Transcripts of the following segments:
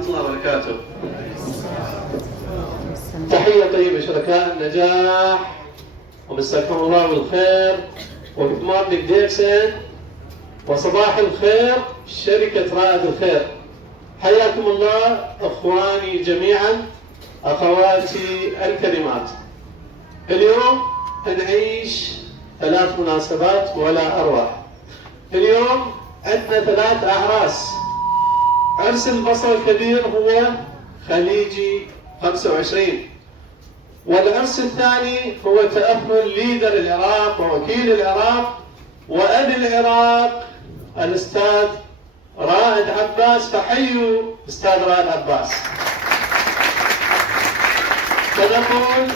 ورحمة الله وبركاته. تحية طيبة شركاء النجاح ومساكم الله بالخير وجود مورنينج ديكسون وصباح الخير شركة رائد الخير. حياكم الله اخواني جميعا اخواتي الكريمات. اليوم نعيش 3 مناسبات ولا اروع. اليوم عندنا 3 اعراس. عرس البصر الكبير هو خليجي 25، والعرس الثاني هو تأهل ليدر العراق ووكيل العراق وأبي العراق الأستاذ رائد عباس. فحيوا أستاذ رائد عباس. فنقول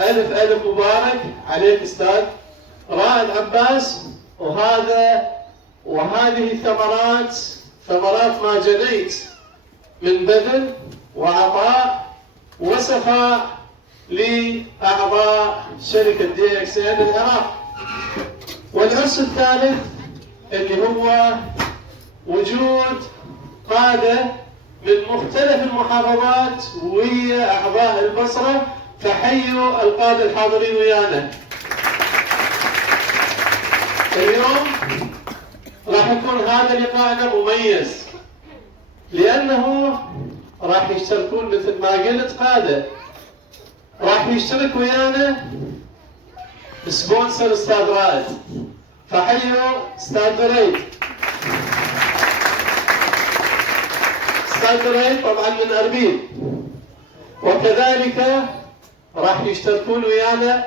ألف ألف مبارك عليك أستاذ رائد عباس. وهذه ثمرات ما جنيت من بذل وعطاء وسخاء لأعضاء شركة DXN العراق. والعرس الثالث اللي هو وجود قادة من مختلف المحافظات ويا أعضاء البصرة. فحيوا القادة الحاضرين ويانا. اليوم راح يكون هذا لقاءنا مميز لأنه راح يشتركون مثل ما قلت قادة. راح يشترك ويانا سبونسر أستاذ رائد. فحيوا أستاذ دريد. أستاذ دريد طبعا من أربيل. وكذلك راح يشتركون ويانا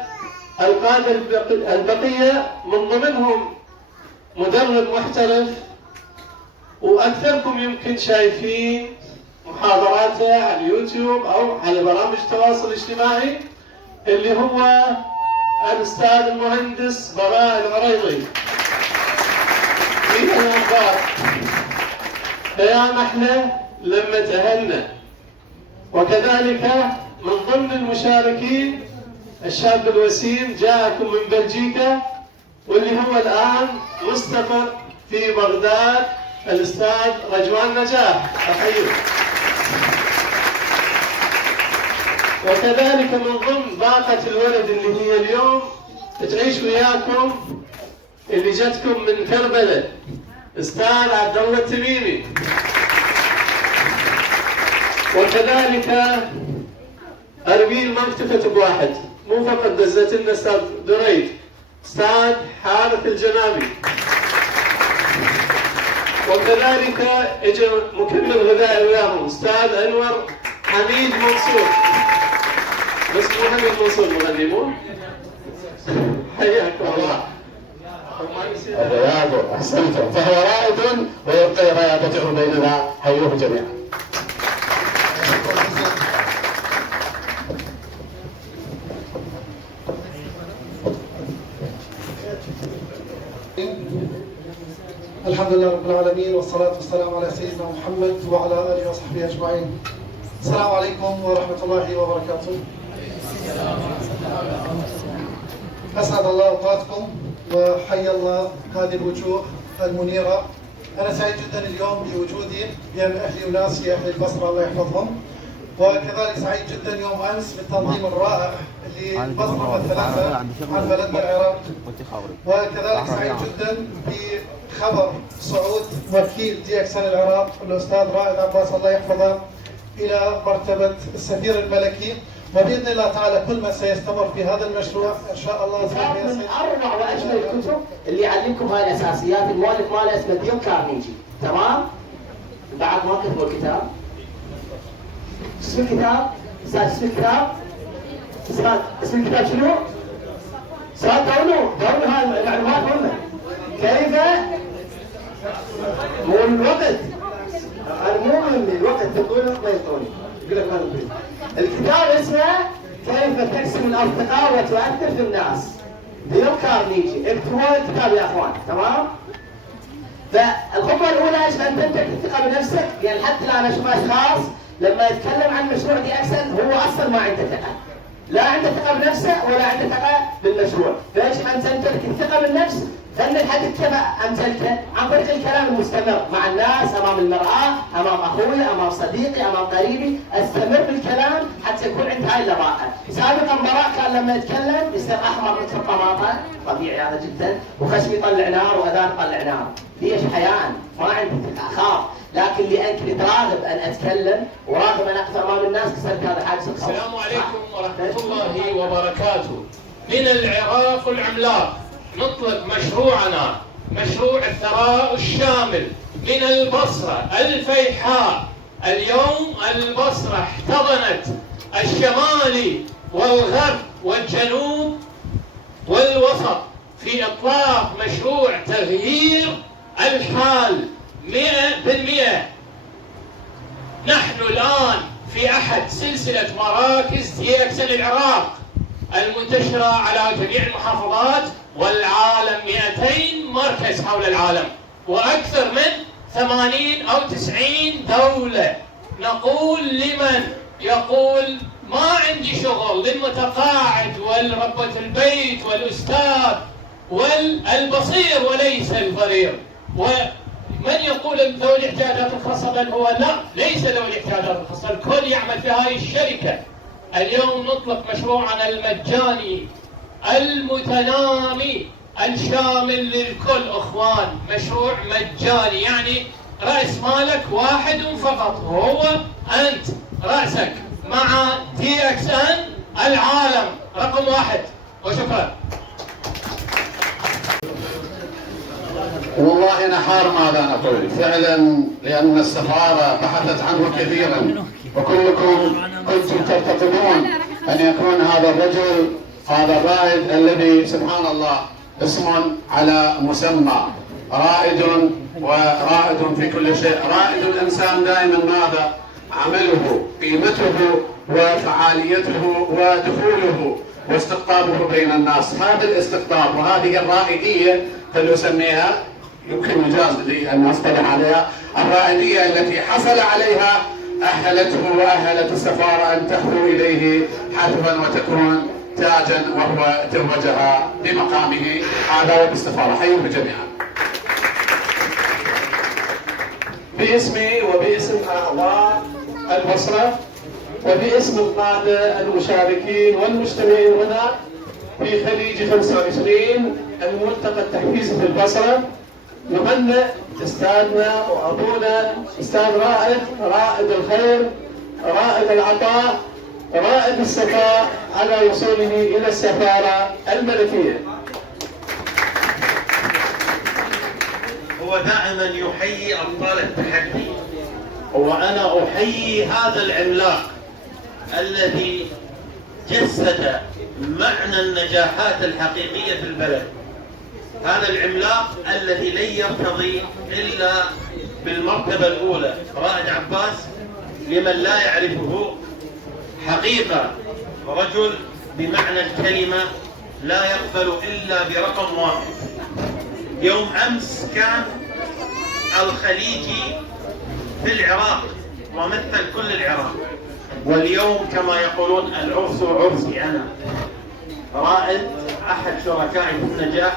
القادة البقية من ضمنهم مدرب محترف وأكثركم يمكن شايفين محاضراته على اليوتيوب أو على برامج التواصل الاجتماعي اللي هو الأستاذ المهندس براء العريضي. فيا احنا لما تأهلنا. وكذلك من ضمن المشاركين الشاب الوسيم جاءكم من بلجيكا واللي هو الآن مستقر في بغداد الأستاذ رجوان نجاح. أحييه. وكذلك من ضمن باقة الولد اللي هي اليوم تعيش وياكم اللي جتكم من كربلاء أستاذ عبد الله التميمي. وكذلك أربيل ما اكتفت بواحد، مو فقط دزت لنا أستاذ دريد، أستاذ حارث الجنابي. وكذلك اجى مكمل غذائي وياهم أستاذ أنور حميد منصور. بس مو حميد منصور مغني مو؟ حياكم الله. الرياض احسنتم. فهو رائد ويبقي رياضته بيننا. حيوه جميعا. الحمد لله رب العالمين والصلاة والسلام على سيدنا محمد وعلى آله وصحبه أجمعين. السلام عليكم ورحمة الله وبركاته. أسعد الله أوقاتكم وحيا الله هذه الوجوه المنيرة. أنا سعيد جدا اليوم بوجودي بين أهلي وناسي أهل البصرة الله يحفظهم. وكذلك سعيد جدا يوم أمس بالتنظيم الرائع اللي البصرة مثلتها عن بلدنا العراق. وكذلك سعيد جدا بخبر صعود وكيل DXN العراق الأستاذ رائد عباس الله يحفظه إلى مرتبة السفير الملكي. وبإذن الله تعالى كل ما سيستمر في هذا المشروع إن شاء الله كتاب من أروع وأجمل الكتب اللي يعلمكم هاي الأساسيات. المؤلف ماله اسمه ديل كارنيجي. تمام؟ بعد ما كتبوا الكتاب. اسم الكتاب؟ أستاذ اسم الكتاب؟ اسم الكتاب شنو؟ أستاذ دونوا هاي المعلومات مهمة. كيف؟ مو الوقت. أنا مو مهم الوقت تقول ما يعطوني. يقول لك ما تقول. الكتاب اسمه كيف تكسب الأصدقاء وتؤثر في الناس. ديل كارنيجي. اكتبوا الكتاب يا أخوان. تمام؟ فالخطوة الأولى يجب أن تمتلك الثقة بنفسك. يعني حتى الآن أشوف أشخاص لما يتكلم عن مشروع DXN هو أصلا ما عنده ثقة. لا عنده ثقة بنفسه ولا عنده ثقة بالمشروع. فيجب أن تمتلك الثقة بالنفس فن الحديث كما امثلته عن طريق الكلام المستمر مع الناس، امام المراه، امام اخوي، امام صديقي، امام قريبي، استمر بالكلام حتى يكون عندي هاي اللباقه. سابقا براء كان لما يتكلم يصير احمر مثل الطماطه، طبيعي هذا جدا، وخشم يطلع نار واذان يطلع نار. ليش؟ حياء، ما عندي اخاف، لكن لان كنت راغب ان اتكلم وراغب ان اقف امام الناس كسرت هذا حاجز الخوف. السلام عليكم ورحمه الله وبركاته. من العراق العملاق نطلق مشروعنا، مشروع الثراء الشامل من البصرة الفيحاء. اليوم البصرة احتضنت الشمال والغرب والجنوب والوسط في إطلاق مشروع تغيير الحال 100%. نحن الآن في أحد سلسلة مراكز DXN العراق المنتشرة على جميع المحافظات والعالم، 200 مركز حول العالم وأكثر من 80 أو 90 دولة. نقول لمن يقول ما عندي شغل، للمتقاعد والربة البيت والأستاذ والبصير وليس الضرير، ومن يقول ذوي الاحتياجات الخاصة، بل هو لا، ليس ذوي الاحتياجات الخاصة، الكل يعمل في هذه الشركة. اليوم نطلق مشروعنا المجاني المتنامي الشامل للكل اخوان، مشروع مجاني، يعني رأس مالك واحد فقط، وهو أنت رأسك، مع DXN العالم رقم 1. وشكرا. والله نحار ماذا نقول فعلا، لأن السفارة بحثت عنه كثيرا، وكلكم كنتم ترتقبون أن يكون هذا الرجل، هذا الرائد الذي سبحان الله اسم على مسمى، رائد ورائد في كل شيء. رائد الإنسان دائما ماذا؟ عمله، قيمته وفعاليته ودخوله واستقطابه بين الناس. هذا الاستقطاب وهذه الرائدية فلنسميها، يمكن مجاز لي أن أصطلح عليها، الرائدية التي حصل عليها أهلته وأهلت السفارة أن تحثو إليه حتفا وتكون تاجا، وهو توجها بمقامه هذا وبالسفارة. حيوه جميعا. باسمي وباسم أعضاء البصرة وباسم القادة المشاركين والمجتمعين هنا في خليج 25 الملتقى التحفيزي في البصرة، نهنئ استاذنا وابونا استاذ رائد الخير، رائد العطاء، رائد السخاء على وصوله الى السفارة الملكية. هو دائما يحيي ابطال التحدي، وانا احيي هذا العملاق الذي جسد معنى النجاحات الحقيقية في البلد. هذا العملاق الذي لن يرتضي إلا بالمرتبة الأولى. رائد عباس لمن لا يعرفه حقيقة رجل بمعنى الكلمة لا يقبل إلا برقم 1. يوم أمس كان الخليجي في العراق ومثل كل العراق، واليوم كما يقولون العرس عرسي أنا. رائد أحد شركائي في النجاح،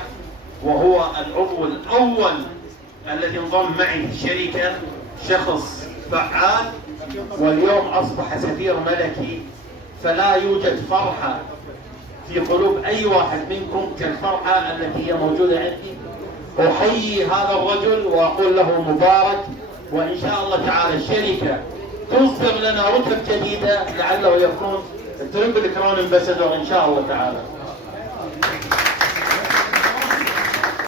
وهو العضو الأول الذي انضم معي في الشركة، شخص فعال، واليوم أصبح سفير ملكي. فلا يوجد فرحة في قلوب أي واحد منكم كالفرحة التي هي موجودة عندي. أحيي هذا الرجل وأقول له مبارك، وإن شاء الله تعالى الشركة تصدر لنا رتب جديدة لعله يكون الترمبل كراون امباسادور إن شاء الله تعالى.